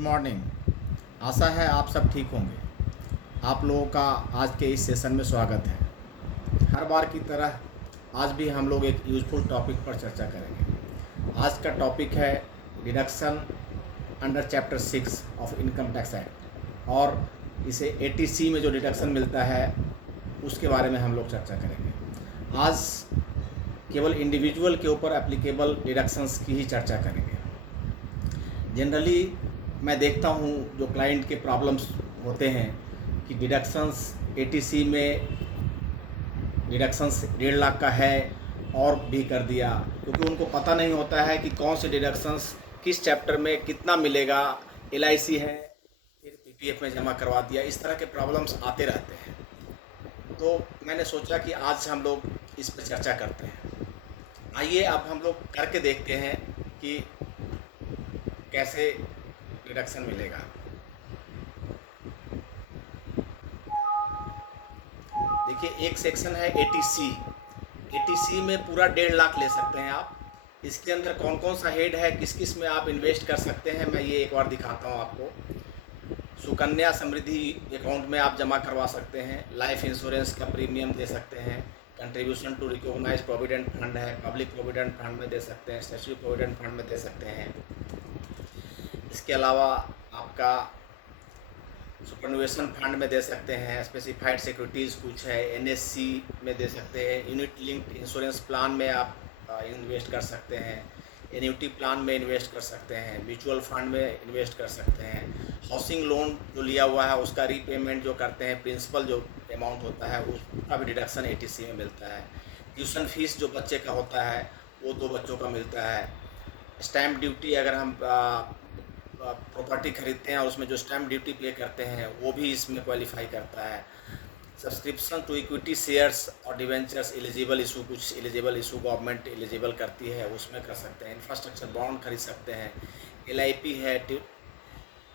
Good morning. आशा है आप सब ठीक होंगे। आप लोगों का आज के इस सेशन में स्वागत है। हर बार की तरह आज भी हम लोग एक यूज़फुल टॉपिक पर चर्चा करेंगे। आज का टॉपिक है deduction under chapter 6 of income tax act, और इसे एटीसी में जो डिडक्शन मिलता है उसके बारे में हम लोग चर्चा करेंगे। आज केवल इंडिविजुअल के ऊपर एप्लीकेबल डिडक्शंस की ही चर्चा करेंगे। जनरली मैं देखता हूँ जो क्लाइंट के प्रॉब्लम्स होते हैं कि डिडक्शंस एटीसी में डिडक्शंस 1.5 लाख का है और भी कर दिया, क्योंकि उनको पता नहीं होता है कि कौन से डिडक्शंस किस चैप्टर में कितना मिलेगा। एलआईसी है, फिर पीपीएफ में जमा करवा दिया, इस तरह के प्रॉब्लम्स आते रहते हैं। तो मैंने सोचा कि आज हम लोग इस पर चर्चा करते हैं। आइए अब हम लोग करके देखते हैं कि कैसे डिडक्शन मिलेगा। देखिए, एक सेक्शन है एटीसी। एटीसी में पूरा 1.5 लाख ले सकते हैं आप। इसके अंदर कौन कौन सा हेड है, किस किस में आप इन्वेस्ट कर सकते हैं, मैं ये एक बार दिखाता हूँ आपको। सुकन्या समृद्धि अकाउंट में आप जमा करवा सकते हैं, लाइफ इंश्योरेंस का प्रीमियम दे सकते हैं, contribution to recognise provident fund है, पब्लिक प्रोविडेंट फंड में दे सकते हैं, स्टैट्यूटरी प्रोविडेंट फंड में दे सकते हैं। इसके अलावा आपका सुपरन्यूएशन फंड में दे सकते हैं, स्पेसिफाइड सिक्योरिटीज़ कुछ है, एनएससी में दे सकते हैं, यूनिट लिंक्ड इंश्योरेंस प्लान में आप इन्वेस्ट कर सकते हैं, एन्युटी प्लान में इन्वेस्ट कर सकते हैं, म्यूचुअल फंड में इन्वेस्ट कर सकते हैं। हाउसिंग लोन जो लिया हुआ है उसका रीपेमेंट जो करते हैं, प्रिंसिपल जो अमाउंट होता है उसका भी डिडक्शन एटीसी में मिलता है। ट्यूशन फीस जो बच्चे का होता है वो 2 बच्चों का मिलता है। स्टैम्प ड्यूटी अगर हम प्रॉपर्टी खरीदते हैं और उसमें जो स्टैम्प ड्यूटी पे करते हैं वो भी इसमें क्वालिफाई करता है। सब्सक्रिप्शन टू इक्विटी शेयर्स और डिवेंचर्स एलिजिबल इशू, कुछ एलिजिबल इशू गवर्नमेंट एलिजिबल करती है, उसमें कर सकते हैं। इंफ्रास्ट्रक्चर बॉन्ड खरीद सकते हैं, एलआईपी है,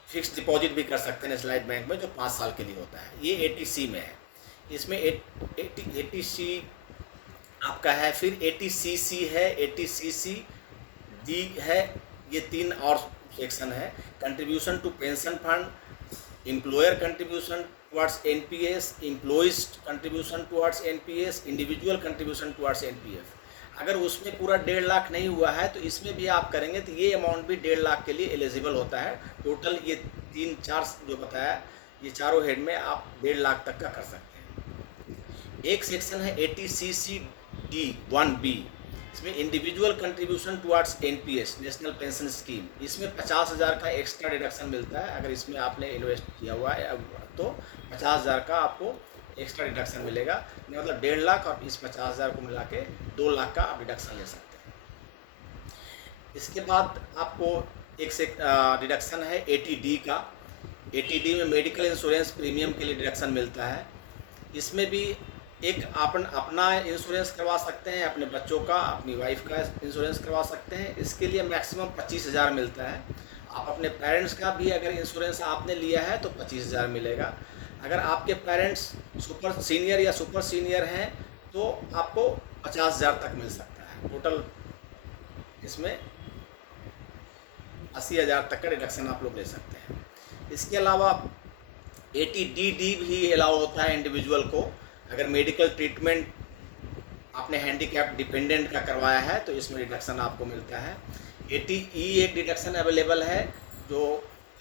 फिक्स डिपॉजिट भी कर सकते हैं नेशनलाइज बैंक में जो 5 साल के लिए होता है। ये एटीसी में है। इसमें एटीसी आपका है, फिर एटीसीसी है, एटीसीसी डी है, ये 3 और सेक्शन है। Contribution to pension fund, employer contribution towards NPS, employees contribution towards NPS, individual contribution towards NPF. अगर उसमें पूरा 1.5 लाख नहीं हुआ है तो इसमें भी आप करेंगे तो ये अमाउंट भी 1.5 लाख के लिए एलिजिबल होता है। टोटल ये 3-4 जो बताया, ये चारों हेड में आप 1.5 लाख तक का कर सकते हैं। एक सेक्शन है एटीसीसी डी 1B, इसमें individual contribution towards NPS, national pension scheme. इसमें 50,000 का एक्स्ट्रा डिडक्शन मिलता है। अगर इसमें आपने इन्वेस्ट किया हुआ है तो 50,000 का आपको एक्स्ट्रा डिडक्शन मिलेगा। मतलब 1.5 लाख और इस 50,000 को मिला के 2 लाख का आप डिडक्शन ले सकते हैं। इसके बाद आपको एक से डिडक्शन है एटीडी का। एटीडी में मेडिकल इंश्योरेंस प्रीमियम के लिए डिडक्शन मिलता है। इसमें भी एक अपना इंश्योरेंस करवा सकते हैं, अपने बच्चों का, अपनी वाइफ का इंश्योरेंस करवा सकते हैं। इसके लिए मैक्सिमम 25,000 मिलता है। आप अपने पेरेंट्स का भी अगर इंश्योरेंस आपने लिया है तो 25,000 मिलेगा। अगर आपके पेरेंट्स सुपर सीनियर या सुपर सीनियर हैं तो आपको 50,000 तक मिल सकता है। टोटल इसमें 80,000 तक का डिडक्शन आप लोग ले सकते हैं। इसके अलावा एटीडीडी भी अलाउ होता है इंडिविजुअल को। अगर मेडिकल ट्रीटमेंट आपने हैंडीकैप डिपेंडेंट का करवाया है तो इसमें डिडक्शन आपको मिलता है। एटीई एक डिडक्शन अवेलेबल है जो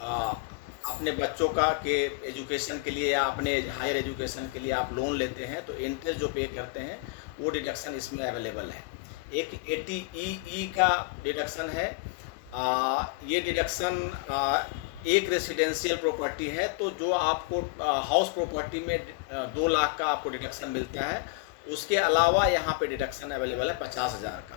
अपने बच्चों का के एजुकेशन के लिए या अपने हायर एजुकेशन के लिए आप लोन लेते हैं तो इंटरेस्ट जो पे करते हैं वो डिडक्शन इसमें अवेलेबल है। एक एटीई का डिडक्शन है। ये डिडक्शन एक रेसिडेंशियल प्रॉपर्टी है तो जो आपको हाउस प्रॉपर्टी में 2 लाख का आपको डिडक्शन मिलता है। उसके अलावा यहाँ पे डिडक्शन अवेलेबल है 50,000 का।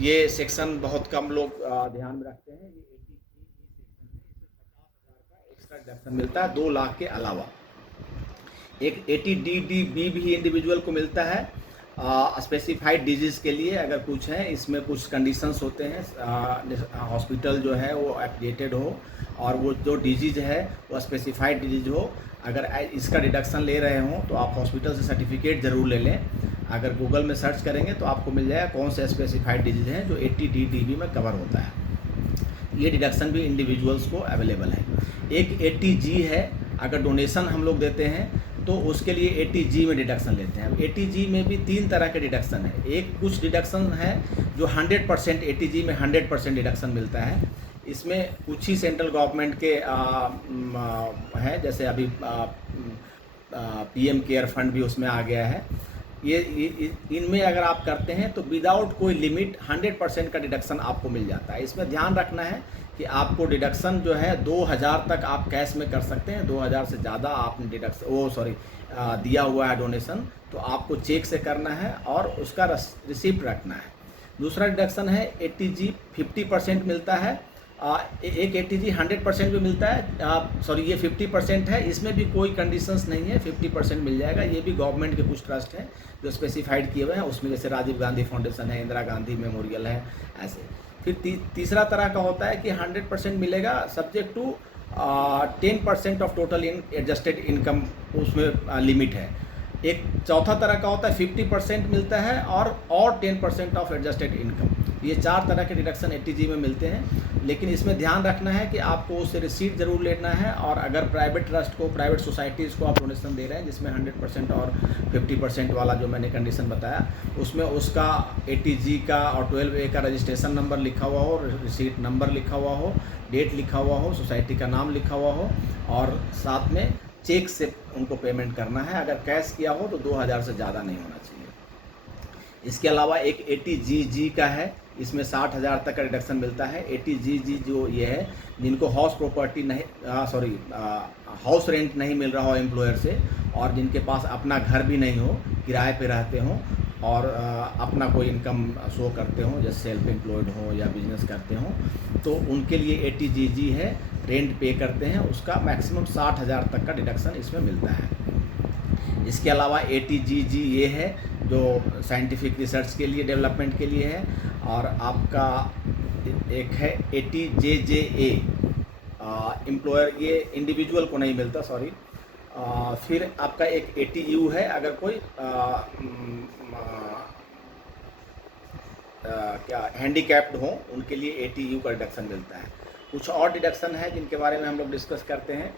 ये सेक्शन बहुत कम लोग ध्यान में रखते हैं। ये 83 सेक्शन है, इसमें 50,000 का एक्स्ट्रा डिडक्शन मिलता है 2 लाख के अलावा। एक एटीडीडीबी भी इंडिविजुअल को मिलता है स्पेसिफाइड डिजीज़ के लिए। अगर कुछ है इसमें कुछ कंडीशंस होते हैं, हॉस्पिटल जो है वो एफिलिएटेड हो और वो जो डिजीज़ है वो स्पेसिफाइड डिजीज़ हो। अगर इसका डिडक्शन ले रहे हों तो आप हॉस्पिटल से सर्टिफिकेट ज़रूर ले लें। अगर गूगल में सर्च करेंगे तो आपको मिल जाएगा कौन से स्पेसिफाइड डिजीज़ हैं जो एटीडीडीबी में कवर होता है। ये डिडक्शन भी इंडिविजुअल्स को अवेलेबल है। एक ATG है, अगर डोनेशन हम लोग देते हैं तो उसके लिए ATG में डिडक्शन लेते हैं। अब ATG में भी 3 तरह के डिडक्शन है। एक कुछ डिडक्शन है जो 100% ATG में 100% डिडक्शन मिलता है। इसमें कुछ ही सेंट्रल गवर्नमेंट के हैं, जैसे अभी PM केयर फंड भी उसमें आ गया है। ये इनमें अगर आप करते हैं तो विदाउट कोई लिमिट 100% का डिडक्शन आपको मिल जाता है। इसमें ध्यान रखना है कि आपको डिडक्शन जो है 2000 तक आप कैश में कर सकते हैं। 2000 से ज़्यादा आपने डिडक्शन दिया हुआ है डोनेशन तो आपको चेक से करना है और उसका रिसिप्ट रखना है। दूसरा डिडक्शन है ATG 50% मिलता है। एक ATG 100% भी मिलता है, ये 50% है। इसमें भी कोई कंडीशंस नहीं है, 50% मिल जाएगा। ये भी गवर्नमेंट के कुछ ट्रस्ट हैं जो स्पेसिफाइड किए हुए हैं, उसमें जैसे राजीव गांधी फाउंडेशन है, इंदिरा गांधी मेमोरियल है, ऐसे। फिर तीसरा तरह का होता है कि 100% मिलेगा subject to 10% of total adjusted income, उसमें लिमिट है। एक चौथा तरह का होता है 50% मिलता है और 10% ऑफ एडजस्टेड इनकम। ये 4 तरह के डिडक्शन ATG में मिलते हैं, लेकिन इसमें ध्यान रखना है कि आपको उससे रिसीट ज़रूर लेना है। और अगर प्राइवेट ट्रस्ट को, प्राइवेट सोसाइटीज़ को आप डोनेशन दे रहे हैं जिसमें 100% और 50% वाला जो मैंने कंडीशन बताया, उसमें उसका ATG का और 12A का रजिस्ट्रेशन नंबर लिखा हुआ हो, रिसीट नंबर लिखा हुआ हो, डेट लिखा हुआ हो, सोसाइटी का नाम लिखा हुआ हो और साथ में चेक से उनको पेमेंट करना है। अगर कैश किया हो तो 2000 से ज़्यादा नहीं होना चाहिए। इसके अलावा एक ATGG का है, इसमें 60,000 तक का रिडक्शन मिलता है। ATGG जो ये है जिनको हाउस प्रॉपर्टी नहीं हाउस रेंट नहीं मिल रहा हो एम्प्लॉयर से, और जिनके पास अपना घर भी नहीं हो, किराए पे रहते हों और अपना कोई इनकम शो करते हों, जैसे सेल्फ एम्प्लॉयड हो या बिजनेस करते हों, तो उनके लिए ATGG है, रेंट पे करते हैं, उसका मैक्सिमम 60,000 तक का डिडक्शन इसमें मिलता है। इसके अलावा ATGG ये है जो साइंटिफिक रिसर्च के लिए, डेवलपमेंट के लिए है। और आपका एक है ATJJA, एम्प्लॉयर, ये इंडिविजुअल को नहीं मिलता, सॉरी। फिर आपका एक ATU है, अगर कोई हैंडीकैप्ड हो उनके लिए ATU का डिडक्शन मिलता है। कुछ और डिडक्शन है जिनके बारे में हम लोग डिस्कस करते हैं।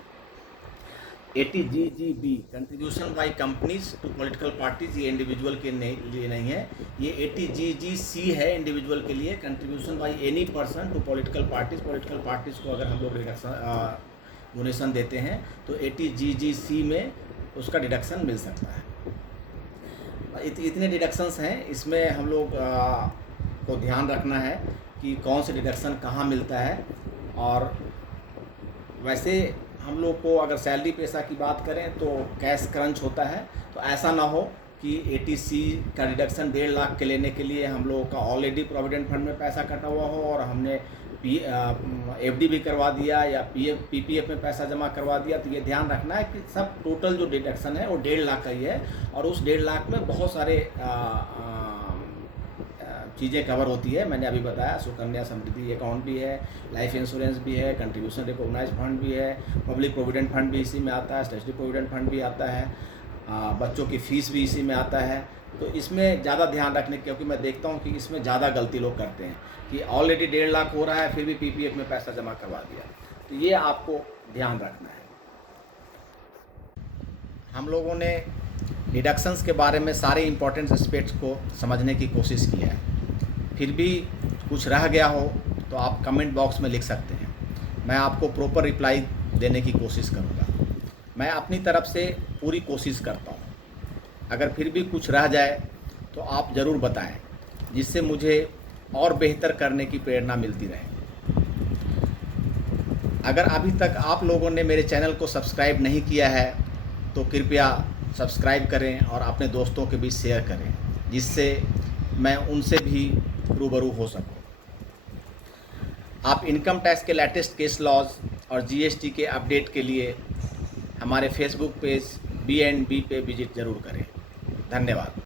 ATGGB contribution by companies to political parties, ये इंडिविजुअल के लिए नहीं है। ये ATGGC है इंडिविजुअल के लिए, contribution by any person to political parties. Political parties को अगर हम लोग डोनेशन देते हैं तो ATGGC में उसका डिडक्शन मिल सकता है। इतने डिडक्शंस हैं। इसमें हम लोग को ध्यान रखना है कि कौन से डिडक्शन कहाँ मिलता है। और वैसे हम लोग को अगर सैलरी पैसा की बात करें तो कैश क्रंच होता है, तो ऐसा ना हो कि ATC का डिडक्शन 1.5 लाख के लेने के लिए हम लोगों का ऑलरेडी प्रोविडेंट फंड में पैसा कटा हुआ हो और हमने FD भी करवा दिया या PPF में पैसा जमा करवा दिया। तो ये ध्यान रखना है कि सब टोटल जो डिडक्शन है वो 1.5 लाख का ही है, और उस 1.5 लाख में बहुत सारे चीज़ें कवर होती है। मैंने अभी बताया, सुकन्या समृद्धि अकाउंट भी है, लाइफ इंश्योरेंस भी है, कंट्रीब्यूशन रिकॉग्नाइज फंड भी है, पब्लिक प्रोविडेंट फंड भी इसी में आता है, स्टैट्यूटरी प्रोविडेंट फंड भी आता है, बच्चों की फ़ीस भी इसी में आता है। तो इसमें ज़्यादा ध्यान रखने, क्योंकि मैं देखता हूँ कि इसमें ज़्यादा गलती लोग करते हैं कि ऑलरेडी 1.5 लाख हो रहा है फिर भी PPF में पैसा जमा करवा दिया। तो ये आपको ध्यान रखना है। हम लोगों ने डिडक्शंस के बारे में सारे इंपॉर्टेंट एस्पेक्ट्स को समझने की कोशिश की है। फिर भी कुछ रह गया हो तो आप कमेंट बॉक्स में लिख सकते हैं, मैं आपको प्रॉपर रिप्लाई देने की कोशिश करूँगा। मैं अपनी तरफ से पूरी कोशिश करता हूँ। अगर फिर भी कुछ रह जाए तो आप ज़रूर बताएं, जिससे मुझे और बेहतर करने की प्रेरणा मिलती रहे। अगर अभी तक आप लोगों ने मेरे चैनल को सब्सक्राइब नहीं किया है तो कृपया सब्सक्राइब करें और अपने दोस्तों के बीच शेयर करें, जिससे मैं उनसे भी रूबरू हो सकूं। आप इनकम टैक्स के लेटेस्ट केस लॉज और GST के अपडेट के लिए हमारे फेसबुक पेज BNB पे विजिट ज़रूर करें। धन्यवाद।